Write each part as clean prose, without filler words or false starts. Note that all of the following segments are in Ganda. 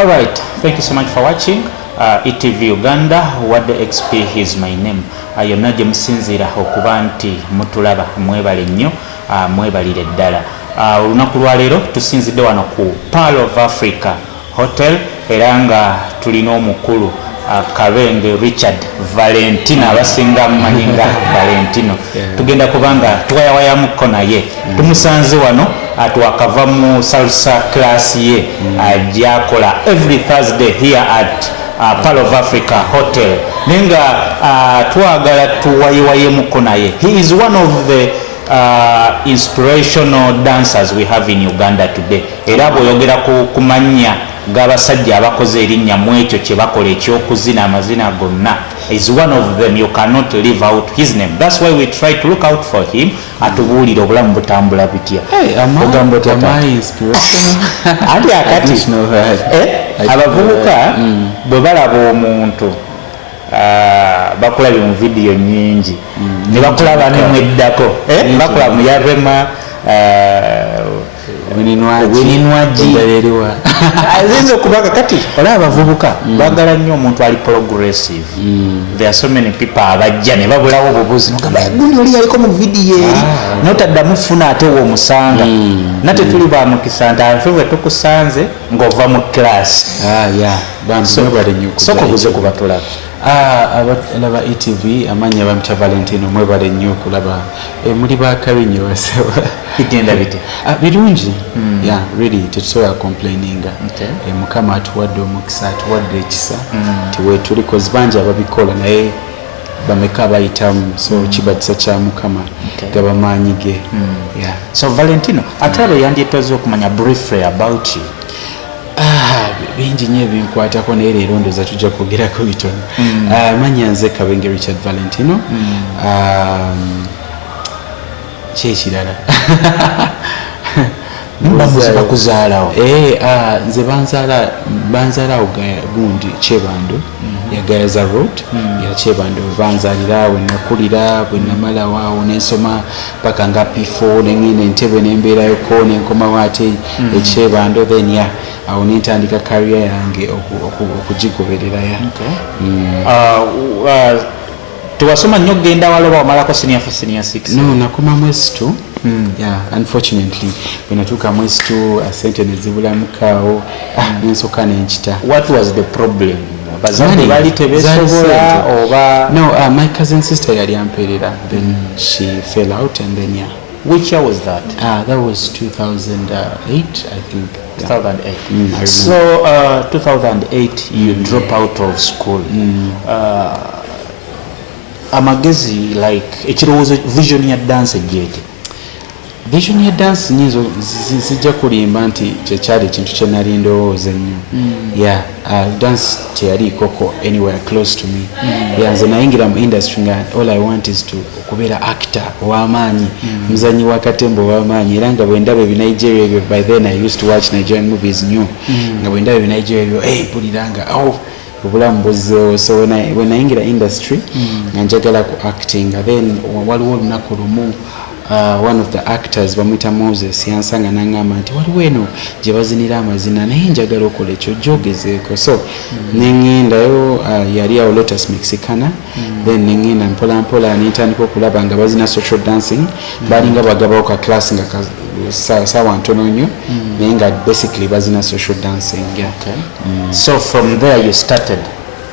Alright, thank you so much for watching ETV Uganda. Wadde XP is my name. Yonna gye musinziira okuba nti mutulaba mwebale nnyo, mwebalire ddala. Olunaku lwa leero tusinzidde wano ku Pearl of Africa Hotel era nga tulina omukulu Kabenge Richard Valentino abasinga manyinga Valentino. Tugenda kubanga tuwayawayamuko naye. Tumusanze wano atwakava mu salsa class ye ajakola every Thursday here at Pearl of Africa Hotel. Nenga twagala tuwayawayamuko naye. He is one of the inspirational dancers we have in Uganda today. Era boyogera kumanya gabasajja abakoze erinnya mu ekyo kye bakola ekyokuzina amazina gonna is one of them. You cannot leave out his name. That's why we try to look out for him atubuulira obulamu butambula bitya. Ogambo tata inspirational andi akati abavubuka bwe balaba omuntu bakulabye mu video nyingi ne bakulaba ne mweddako bakulaba mu Yarema Wininwaji azinzo kubaka kati olaba abavubuka bagala nnyo omuntu ali progressive. There are so many people abajja ne babulawo obubuzi nogamba gundi oli yaliko mu video eri notaddamu funa ate wo musanga nate tuli ba mukisanda afewe tukusanze ngova mu class soko buze kubatulaba laba ETV amanya bamcha Valentino mwebale nnyo kulaba muri bakabi nnyo basewa igenda bite birungi yeah really tetsoya complaining mukama atuwadde omukisa atuwadde ekisa tiwe tuli kozbanja babikola naye bameka bayitamu so kibatisa kya mukama gabamanyige yeah. So Valentino atalo yandyetozo okumanya briefly about you. Bingi nnyo ebinkwatako naye leero ndoza tujja kwogerako bitono. Manya nze Kabenge Richard Valentino. Kyekirala mbamuzi bakuzaalawo nze banzaalawo gundi Kyebando yagayaza road ya Kyebando banzalira we nakulira bwe namalawo awo nensoma paka nga P4 nengine Entebbe nembeerayoko nenkomawo ate Kyebando then ya awo nentandika career yange okugigoberera ya tuwasoma nnyo genda waloba wamalako senior 6 no nakoma mwezi 2 yeah unfortunately wenatuuka mwezi 2 sente nezibulamukawo nensoka nenkita. What was the problem? Bazange bali tebesobola oba no my cousin sister yali amperera then she fell out and then yeah. Which year was that? That was 2008 I think. 2008 so 2008 you drop out of school. Amagezi like ekirowoozo vision ya dance ejete vision ya dance nyinzo zijja kulimba nti kyekyali ekintu kye nali ndowooza ennyo yeah dance teyali koko anywhere close to me yeah nze nayingira mu industry nga all I want is to okubeera actor ow'amaanyi muzanyi wa katembo ow'amaanyi era nga bwe ndaba ebinigeria ebyo by then I used to watch Nigerian movies nnyo nga bwe ndaba ebinigeria ebyo mpuliranga obulamu buzzeewo so when I ingira industry njagala ku acting then waliwo olunaku lumu one of the actors bamwita Moses yansanga nangamba nti waliwo eno gye bazinira amazina naye njagala okola ekyo jogezeeko so nengendayo yali awo Lotus Mexicana then nengenda mpolampola nentandika okulaba nga bazina social dancing balinga bagabawo ka class nga sawa ntono nnyo naye nga basically bazina social dancing yeah. So from there you started?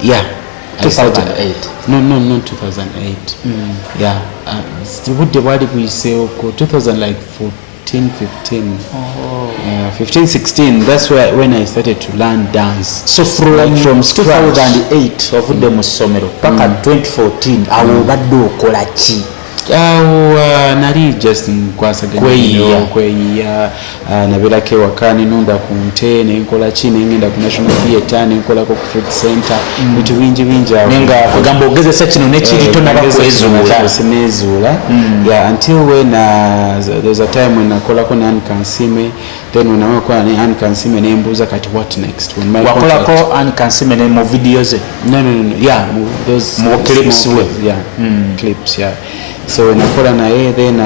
Yeah 2008 no 2008 yeah budde bwali buyiseewo ko 2000 like 14 15 15 16 that's when I started to learn dance. So from 2008 ovudde mu ssomero paka 2014 awo obadde okola ki? Nali just kweyiya nabeerako ewaka nenonda ku nte nenkola ki nengenda ku National Theatre nenkolako ku Fruit Center bintu bingi awo nenga kugamba ogezesa kino nekiri tonabakuezuula yeah until when there's a time when nakolako ne Anne Kansime then when nakola ne Anne Kansime nembuuza kati what next when my wakolako Anne Kansime ne mu videos no yeah those more clips yeah clips yeah so nakola naye then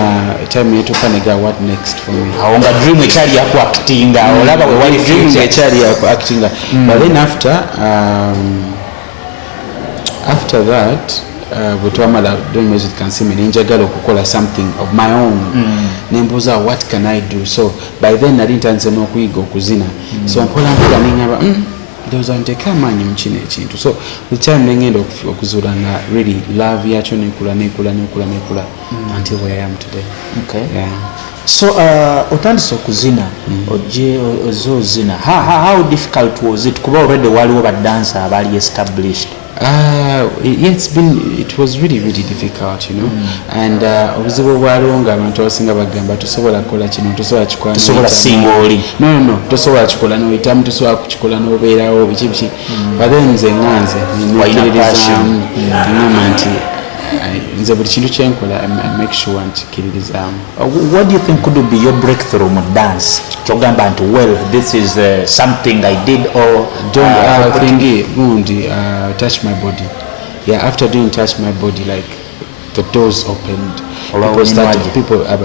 time yetuuka nega what next for me awo nga dream ekyali yaku actinga olaba we wali dream ekyali yaku actinga but then after that bwetwamala doing music kansime nenjagala okukola something of my own nembuuza what can I do, so by then nali ntandise n'okuyiga okuzina so mpolampola neŋŋamba ndowooza nteeka amaanyi mu kino ekintu, so buli time nengenda okuzuula nga really love yakyo nekula until where I am today. Okay. Yeah. So otandise okuzina ozina how difficult was it kuba already waliwo badansa abali established? It was really difficult, you know. And obuzibu bwaliwo nga abantu abasinga bagamba tosobola kukola kino tosobola kikola tosobola singa oli no tosobola kikola noyitamu tosobola kukikola nobeerawo biki but then nze nganze nekiririzaamu ngamba nti nze buli kintu kyenkola I make sure nkikiririzaamu. What do you think could be your breakthrough mu dance kyogamba nti well this is something I did or touch my body. Yeah, after doing touch my body, like the doors opened.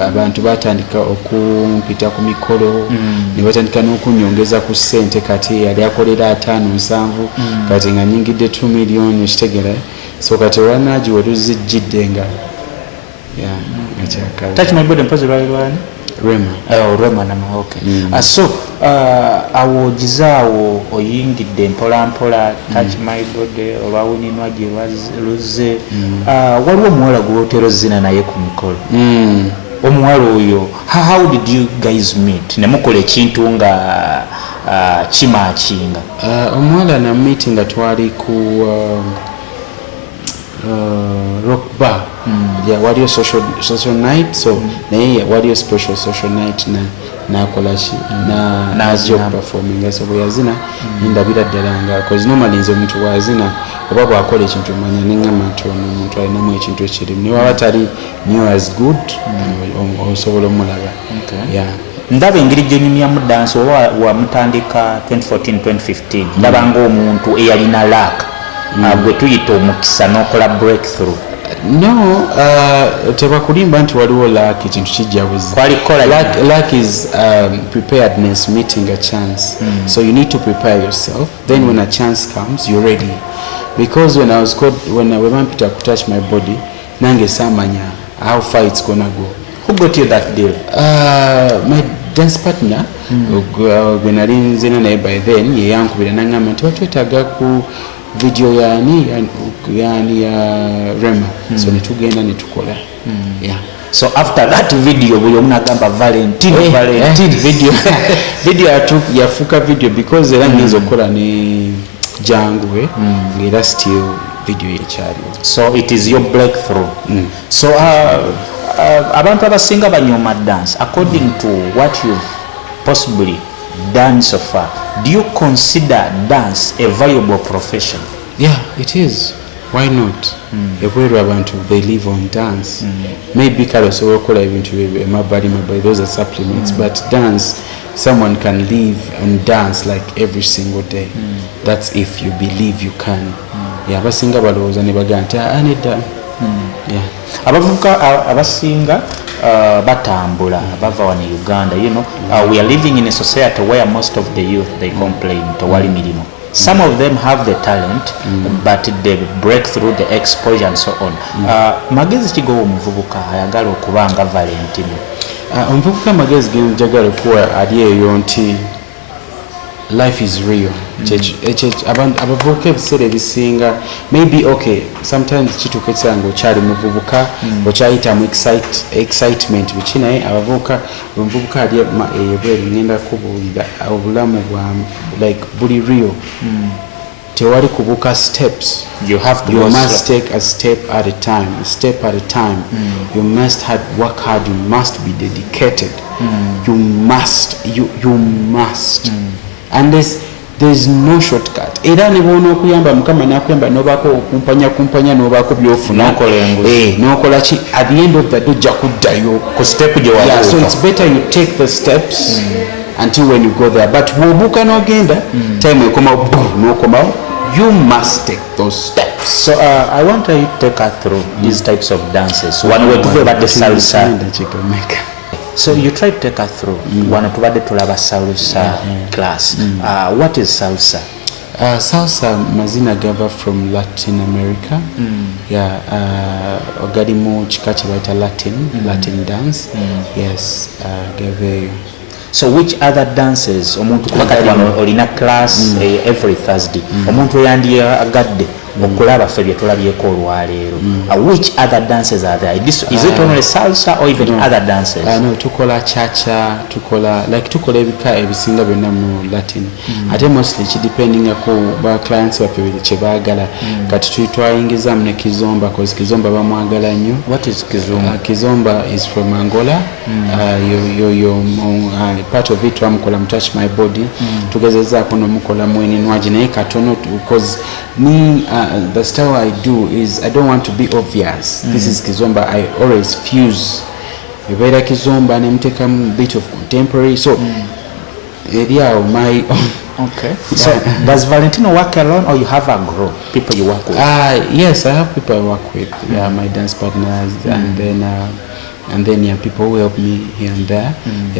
Abantu batandika okumpita ku mikolo ne batandika n'okunyongeza ku ssente kati yali akolera 5-7 kati nga nyingidde 2 million ekitegera so kati olwanaagi weluzijjidde nga ngakyakala. Touch my body mpozi lwalirwani Rema nama okay. So awo gizaawo oyingidde mpola touch my body olwawuninwa gye luze waliwo omuwala gwotero zina naye ku mikolo omuwala oyo how did you guys meet nemukola ekintu nga kimaakinga? Omuwala namumeeti nga twali ku rock bar. Yeah, waliyo social night so naye waliyo special social night nakola ki nazio performing so bweyazina ndabira ddala nga cause normally nze omuntu wazina oba bwakola ekintu manya neŋŋamba nti ono omuntu alinamu ekintu ekirimu ne waba tali new as good osobola omulaba. Ndaba engeri gyenyumyamu dance oba wamutandika 2014-2015 ndaba ng'omuntu eyalina lack gwe tuyita omukisa n'okola breakthrough. No, tebakulimba nti waliwo luck ekintu kijjabuzi. Luck is preparedness meeting a chance. So you need to prepare yourself. Then when a chance comes, you're ready. Because when I was called, when Peter could touch my body, nange samanya how far it's gonna go. Who got you that deal? My dance partner. When I didn't know by then, ye yankubira nangamba nti watwetaaga ku video yani ya Rema so netugenda netukola. So after that video buli omunagamba Valentine video yafuka video because era ngenzo kola ne jangwe ngera still video yekyaliwo. So it is your breakthrough. So abantu abasinga banyoma dance according to what you've possibly done so far. Do you consider dance a valuable profession? Yeah, it is. Why not? Ebweru abantu they live on dance. Maybe kale osobola okukola ebintu emabali those are supplements but dance someone can live and dance like every single day. That's if you believe you can. Yeah, abasinga balowooza ne bagamba nti anedda. Yeah. Abavuka abasinga batambula bava wano Uganda, you know, we are living in a society where most of the youth they complain tewali milimo. Some of them have the talent but the breakthrough, the exposure and so on. Magezi kigo omuvubuka ayagala okuba nga Valentine? Omuvubuka magezi genjagala okuwa ali eyo nti life is real. Abavubuka ebiseera ebisinga maybe okay sometimes kituuka ekiseera ng'okyali muvubuka okyayitamu excitement biki naye omuvubuka ali ebweru ngenda kubuulira obulamu bwamu like buli real. Tewali kubuka steps. You must take a step at a time. You must work hard. You must be dedicated. You must. And there's no shortcut. Era ne bona okuyamba mukama nakuyamba nobako kumpanya nobako byofuna nokola ki at the end of the day jakuddayo ku step gye wali. Yeah, so it's better you take the steps until when you go there, but wobuka nogenda time ekoma nokoma you must take those steps. So I want you to take her through these types of dances. One way to go about the salsa. So you try to take her through. One to the tulaba salsa class. What is salsa? Salsa mazina gava from Latin America. Ogadimu chikachi baita Latin dance. Yes, gave. So which other dances omuntu kubakati wano olina class every Thursday omuntu yandi agadde okulaba febye tulabyeko olwaleero which other dances are there? Is it only salsa or even other dances? No, tukola cha-cha, tukola ebika ebisinga byonna mu Latin. Ate mostly depending ako ba clients baffe kye baagala kati tuyitwayingiza mu ne kizomba cause kizomba bamwagala nnyo. What is kizomba? Kizomba is from Angola. Part of it twamukola mu Touch My Body tugezezaako nomukola mweninwaji naye katono because me the style I do is I don't want to be obvious. This is kizomba. I always fuse ebeera kizomba nemutekamu bit of contemporary so area of my okay. So does Valentino work alone or you have a group people you work with? Yes, I have people I work with. My dance partners and then people who help me here and there.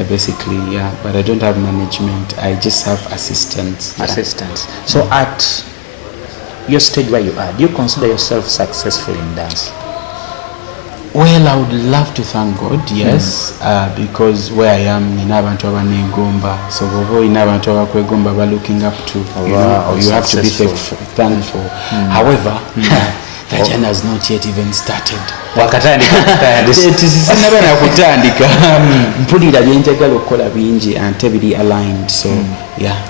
Basically but I don't have management. I just have assistants. So at your stage where you are, do you consider yourself successful in dance? Well, I would love to thank God, yes, because where I am in abantu abanegomba, so in abantu abakwegomba are looking up to, you have to be thankful. However, the journey has not yet even started. Tisinaba na kutandika. Mpulira byenjagala okukola bingi ante biri aligned, so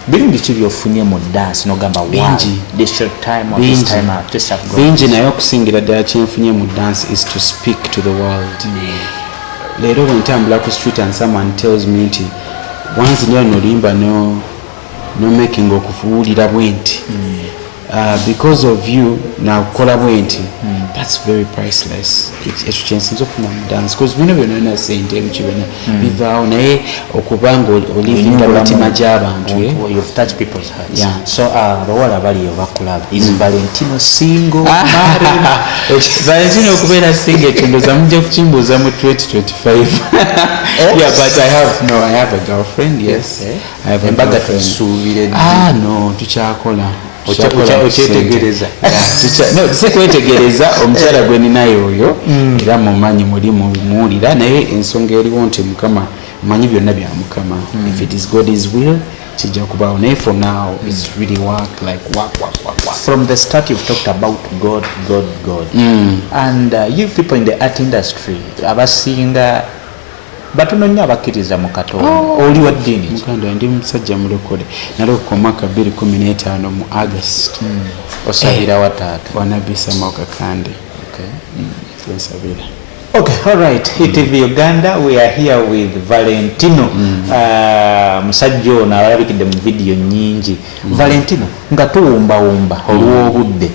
Biri biki byofunye mu dance nogamba bingi this short time or this time out this have gone. Bingi naye okusingira ddala kyenfunye mu dance is to speak to the world. Leero bwe ntambula ku street and someone tells me nti wanzi nyo nolimba no making okufuulira bwenti. Because of you now collaborating, that's very priceless. It's chance of dance because we never know saying you've touched people's hearts. So is Valentino single? Valentino kubera single tundoza muje kuchimbuza mu 2025. But I have a girlfriend, yes. I have a girlfriend. No, tuchakola. Okyetegereza kwetegereza omukyala gwe ninayo oyo era mumanyi muli muwulira naye ensonga eriwo nti mukama manyi byonna bya mukama. If it is God's will kijja kubaawo naye for now it's really work. From the start you've talked about God and you people in the art industry abasinga batono nnyo abakkiriza mu Katonda. Oli wa ddiini? Mukanda ndi musajja mulokole naloka omwaka 2015 mu August. Osabira wa taata wanabisa Mwakakande. Okay, all right. ETV Uganda, we are here with Valentino. Musajja ono alabikidde mu video nyingi. Valentino nga tuwumba olw'obudde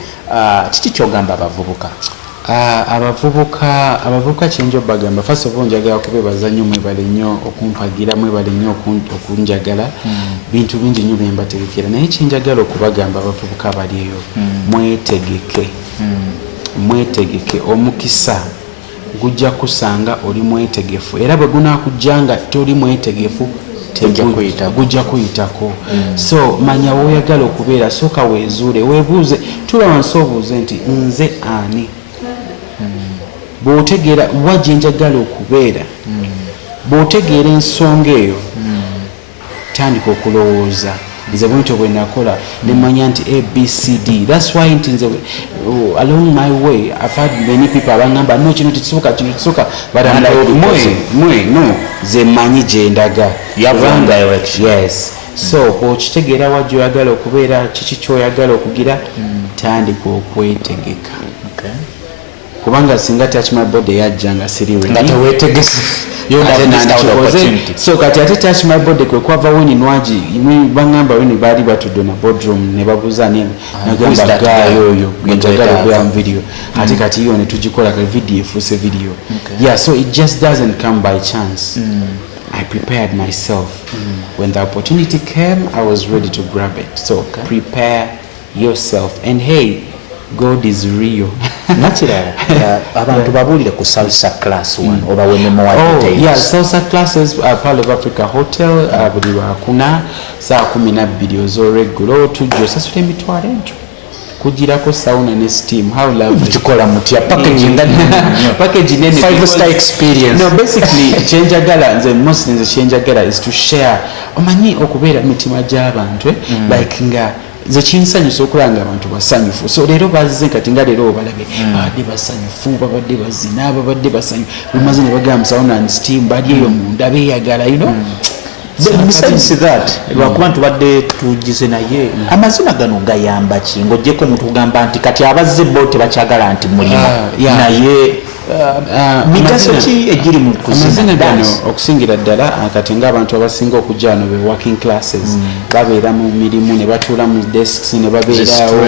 kiki kyogamba abavubuka? Abavubuka kyenjo bagamba first of all njagala kubebaza nnyo mwebale nnyo okumpagira mwebale nnyo okunjagala bintu bingi nnyo bembategekera naye kyenjagala okubagamba abavubuka abali eyo mwetegeke omukisa gujja kusanga oli mwetegefu era bwe gunaakujjanga toli mwetegefu gujja kuyitako. So manya woyagala okubeera sooka weezuule weebuuze tula wansi obuuze nti nze ani bw'otegeera wajja njagala okubeera bw'otegeera ensonga eyo tandika okulowooza nze bwentyo bwe nakola nemanya nti ABCD. That's why nti nze along my way I've had many people abangamba no kino tekisoboka but I'm like no ze manyi gye ndaga. You have one direction. Yes. So bw'okitegeera wajja oyagala okubeera kiki ky'oyagala okugira tandika okwetegeka. Kubanga singa Touch My Body yajjanga siri ready. So kati ate Touch My Body kwe kwava weni nwaji bangamba weni bali batudde na boardroom ne babuza ne nagamba gayoyo njagala okubeera mu video ate kati yo ne tugikola ka video efuuse video. So it just doesn't come by chance. I prepared myself. When the opportunity came, I was ready to grab it. So prepare yourself. And hey, God is real. Nakirala abantu babulire ku salsa class one oba when more details. Yeah, salsa classes Pearl of Africa Hotel buli lwakuna saa 12 ez'olweggulo tujja osasula emitwalo egyo kugirako sauna ne steam. How lovely. Kikola mutya package nganyo package nene 5-star experience. No, basically chenjagala nze mostly nze chenjagala is to share omanyi okubeera mitima gy'abantu like nga ze kinsanyusa okulanga abantu basanyufu. So leero bazze kati nga leero obalabe babadde basanyufu babadde bazina babadde basanyufu bimaze ne bagamba sauna and steam bali eyo munda beeyagala you know. Besides that lwakuba tubadde tugize naye amazina gano gayamba ki ng'ogyeko omuntu kugamba nti kati abazze bo tebakyagala nti mulimu naye migaso ki egiri mu amazina gano okusingira ddala kati ng'abantu abasinga okujja wano be working classes babeera mu mirimu ne batuula mu desks ne babeerawo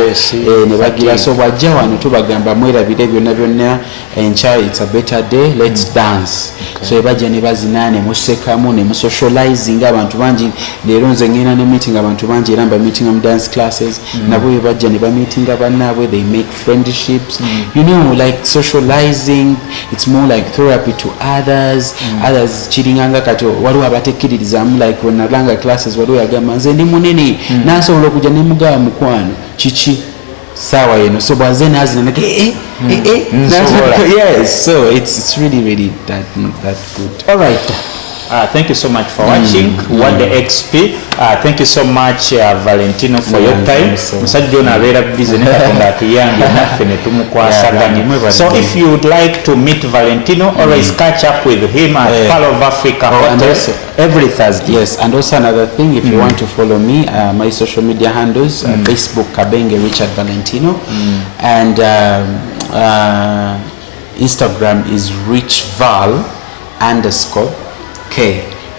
ne bagira so bwajja wano tubagamba mwerabire byonna byonna enkya it's a better day let's dance. So ebajja ne bazina ne musekamu ne musocializing abantu bangi leero nze ngenda ne meeting abantu bangi era mba meeting mu dance classes nabo bajja ne ba meeting abannaabwe they make friendships you know like socializing. It's more like therapy to others. Others chiringanga kati waliwo abatekkiririzamu like when nalanga classes waliwo yagamba nze ndi munene nasobola okujja ne mugaba mukwano kiki sawa yeno so bwaze nazina nake yes so it's really that good. All right. Thank you so much for watching What the XP. Thank you so much Valentino for your time. Musajja ono abeera busy ne katonda atuyambye naffe ne tumukwasaganya. So if you would like to meet Valentino, always catch up with him at Pearl of Africa Hotel every Thursday. Yes, and also another thing, if you want to follow me, my social media handles, Facebook Kabenge Richard Valentino, and Instagram is richval_K.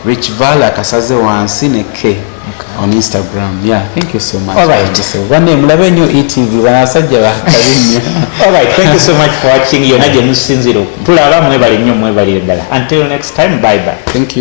Rich Val akasaze wansi ne K on Instagram. Yeah, thank you so much. All right. So bane mulabe nyo ETV banasajja bakabinyo. All right, thank you so much for watching. Yona gye musinziro. Tulaba mwebale nnyo mwebalire ddala. Until next time, bye bye. Thank you.